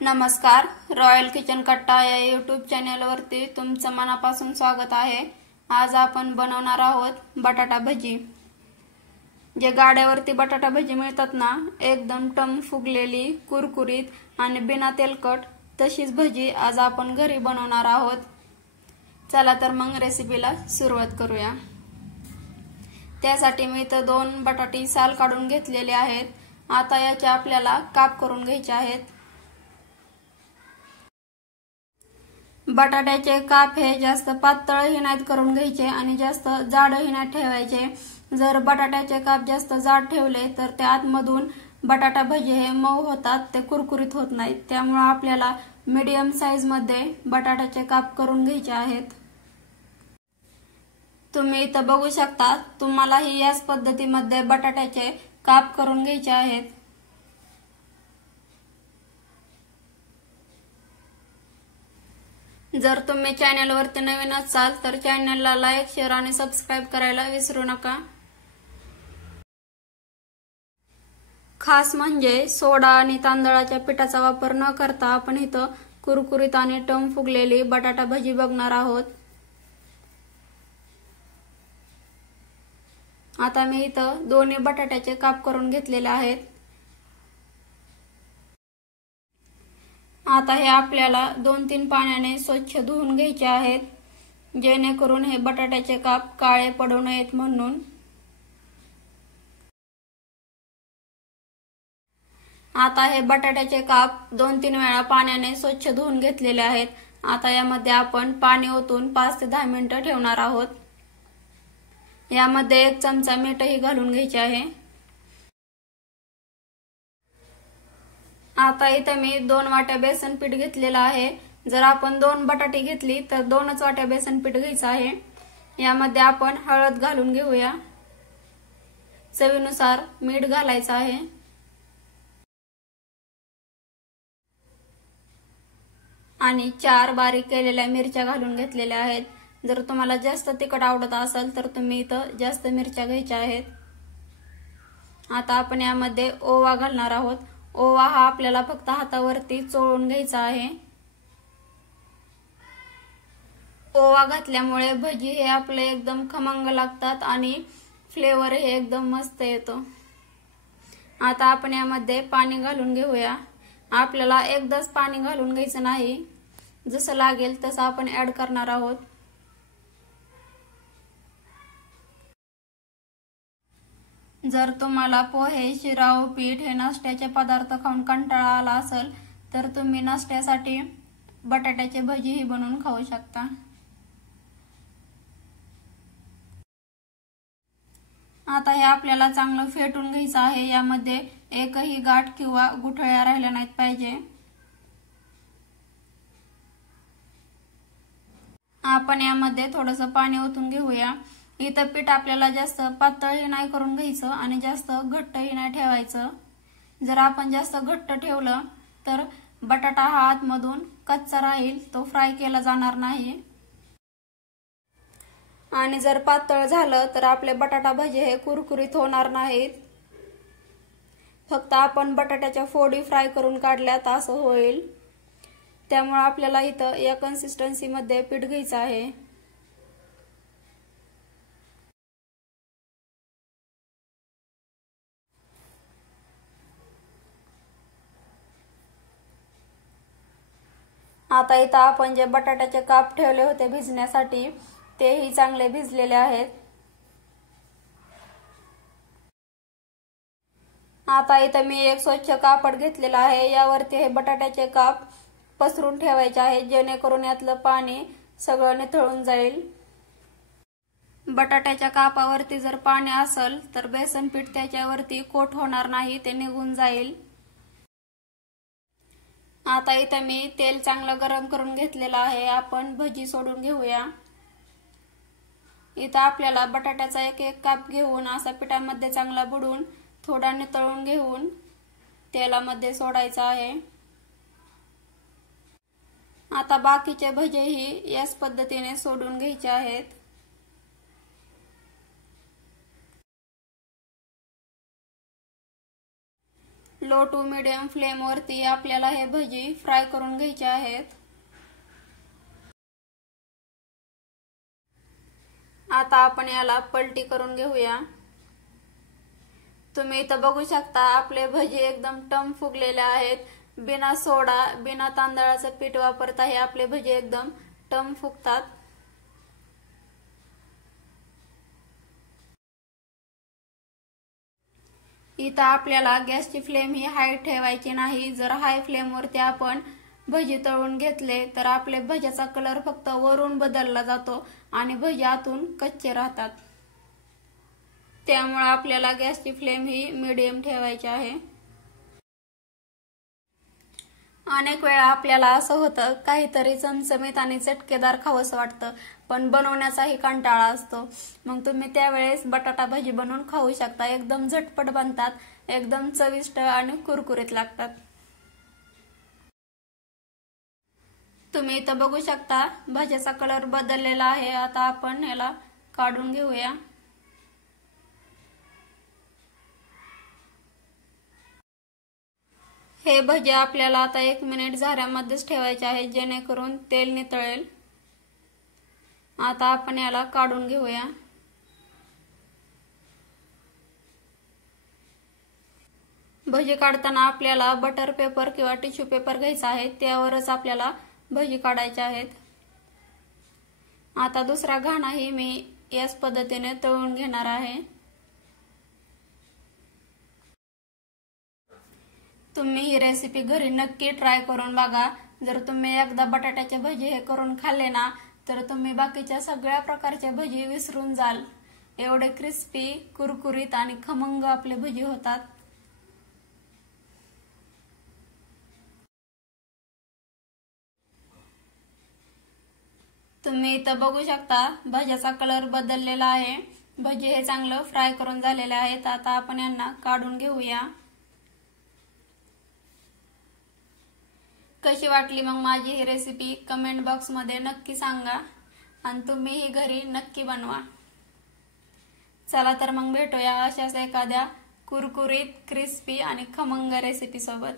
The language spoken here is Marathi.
नमस्कार, रॉयल किचन कट्टा या यूट्यूब चॅनलवरती तुमचं मनापासून स्वागत आहे। आज आपण बनवणार आहोत बटाटा भजी। जे गाड्यावरती बटाटा भजी मिळतात ना, एकदम टम फुगलेली, कुरकुरीत आणि बिना तेलकट तशीच भजी आज आपण घरी बनवणार आहोत। चला तर मग रेसिपीला सुरुवात करूया। त्यासाठी मी इथं 2 बटाटे साल काढून घेतलेले आहेत। आता याचे आपल्याला काप करून घ्यायचे आहेत। बटाट्याचे काप हे जास्त पातळही नाहीत करून घ्यायचे आणि जास्त जाडही नाही ठेवायचे। जर बटाट्याचे काप जास्त जाड ठेवले तर ते आतमधून बटाटा भजी हे मऊ होतात, ते कुरकुरीत होत नाहीत। त्यामुळे आपल्याला मीडियम साइज मध्ये बटाट्याचे काप करून घ्यायचे आहेत। तुम्ही इथं बघू शकता, तुम्हालाही याच पद्धतीमध्ये बटाट्याचे काप करून घ्यायचे आहेत। जर तुम्ही चॅनलवरती नवीन असाल तर चॅनलला लाईक, शेअर आणि सबस्क्राइब करायला विसरू नका। खास म्हणजे सोडा आणि तांदळाच्या पिठाचा वापर न करता आपण इथं कुरकुरीत आणि टम फुगलेली बटाटा भजी बघणार आहोत। आता मी इथं दोन्ही बटाट्याचे काप करून घेतलेले आहेत। आता हे आपल्याला 2-3 पाण्याने स्वच्छ धुवून घ्यायचे आहेत, जेणेकरून हे बटाट्याचे काप काळे पडू नयेत म्हणून। आता हे बटाट्याचे काप 2-3 वेळा पाण्याने स्वच्छ धुवून घेतलेले आहेत। आता यामध्ये आपण पाणी ओतून 5 ते 10 मिनिटे ठेवणार आहोत। यामध्ये 1 चमचा मीठही घालून घ्यायचे आहे। आता इथं मी 2 वाट्या बेसन पीठ घेतलेलं आहे। जर आपण 2 बटाटे घेतली तर 2च वाट्या बेसन पीठ घ्यायचं आहे। यामध्ये आपण हळद घालून घेऊया। चवीनुसार मीठ घालायचं आहे। आणि 4 बारीक केलेल्या मिरच्या घालून घेतलेल्या आहेत। जर तुम्हाला जास्त तिखट आवडत असेल तर तुम्ही इथं जास्त मिरच्या घ्यायच्या आहेत। आता आपण यामध्ये ओवा घालणार आहोत। ओवा हा आपल्याला फक्त हातावरती चोळून घ्यायचा आहे। ओवा घातल्यामुळे भजी हे आपले एकदम खमंग लागतात आणि फ्लेवर हे एकदम मस्त येतो। आता आपण यामध्ये पाणी घालून घेऊया। आपल्याला एकदाच पाणी घालून घ्यायचं नाही, जसं लागेल तसं आपण ऍड करणार आहोत। जर तुम्हाला पोहे, शिरा, उपीट हे नाश्त्याचे पदार्थ खाऊन कंटाळा आला असेल तर तुम्ही नाश्त्यासाठी बटाट्याचे भजीही बनवून खाऊ शकता। आता हे आपल्याला चांगलं फेटून घ्यायचं आहे। यामध्ये एकही गाठ किंवा गुठळ्या राहिल्या नाहीत पाहिजे। आपण यामध्ये थोडंसं पाणी ओतून घेऊया। इथं पीठ आपल्याला जास्त पातळही नाही करून घ्यायचं आणि जास्त घट्टही नाही ठेवायचं। जर आपण जास्त घट्ट ठेवलं तर बटाटा हा आतमधून कच्चा राहील, तो फ्राय केला जाणार नाही। आणि जर पातळ झालं तर आपले बटाटा भजी हे कुरकुरीत होणार नाहीत। फक्त आपण बटाट्याच्या फोडी फ्राय करून काढल्यात असं होईल। त्यामुळे आपल्याला इथं या कन्सिस्टन्सी मध्ये पीठ घ्यायचं आहे। आता इथं आपण जे बटाट्याचे काप ठेवले होते भिजण्यासाठी तेही चांगले भिजलेले आहेत। आता इथं मी एक स्वच्छ कापड घेतलेला आहे। यावरती हे बटाट्याचे काप पसरून ठेवायचे आहेत, जेणेकरून यातलं पाणी सगळं निथळून जाईल। बटाट्याच्या कापावरती जर पाणी असेल तर बेसन पीठ त्याच्यावरती कोट होणार नाही, ते निघून जाईल। आता इथं मी तेल चांगलं गरम करून घेतलेलं आहे। आपण भजी सोडून घेऊया। इथं आपल्याला बटाट्याचा एक काप घेऊन असा पिठामध्ये चांगला बुडवून थोडा नितळून घेऊन तेलामध्ये सोडायचा आहे। आता बाकीचे भजेही याच पद्धतीने सोडून घ्यायचे आहेत। लो टू मीडियम फ्लेम वरती आपल्याला हे भजी फ्राय करून घ्यायचे आहेत. आता आपण याला पलटी करून घेऊया. तुम्ही इथं बघू शकता आपले भजी एकदम टम फुगलेले आहेत. बिना सोडा बिना तांदळाचं पीठ वापरता हे आपले भजी एकदम टम फुगतात. इथं आपल्याला गॅसची फ्लेम ही हाय ठेवायची नाही. जर हाय फ्लेम वरती आपण भजी तळून घेतले तर आपले भज्याचा कलर फक्त वरून बदलला जातो आणि भजी आतून कच्चे राहतात. त्यामुळे आपल्याला गॅसची फ्लेम ही मीडियम ठेवायची आहे. अनेक वेळा आपल्याला असं होतं काहीतरी चमचमीत आणि चटकेदार खावंसं वाटतं, पण बनवण्याचाही कंटाळा असतो. मग तुम्ही त्यावेळेस बटाटा भजी बनवून खाऊ शकता. एकदम झटपट बनतात, एकदम चविष्ट आणि कुरकुरीत लागतात. तुम्ही इथं बघू शकता भज्याचा कलर बदललेला आहे. आता आपण याला काढून घेऊया. हे भजे आपल्याला आता 1 मिनिट झाऱ्यामध्येच ठेवायचे आहे, जेणेकरून तेल नितळेल. आता आपण याला काढून घेऊया. भजी काढताना आपल्याला बटर पेपर किंवा टिश्यू पेपर घ्यायचा आहे, त्यावरच आपल्याला भजी काढायचे आहेत. आता दुसरा घाणाही मी याच पद्धतीने तळून घेणार आहे. तुम्ही ही रेसिपी घरी नक्की ट्राय करून बघा. जर तुम्ही एकदा बटाट्याचे भजी हे करून खाल्ले ना तर तुम्ही बाकीच्या सगळ्या प्रकारचे भजी विसरून जाल. एवढे क्रिस्पी, कुरकुरीत आणि खमंग आपले भजी होतात. तुम्ही इथं बघू शकता भज्याचा कलर बदललेला आहे. भजी हे चांगलं फ्राय करून झालेले आहेत. आता आपण यांना काढून घेऊया. कशी वाटली मग माझी ही रेसिपी कमेंट बॉक्स मध्ये नक्की सांगा आणि तुम्ही ही घरी नक्की बनवा. चला तर मग भेटूया अशाच एखाद्या कुरकुरीत, क्रिस्पी आणि खमंग रेसिपी सोबत.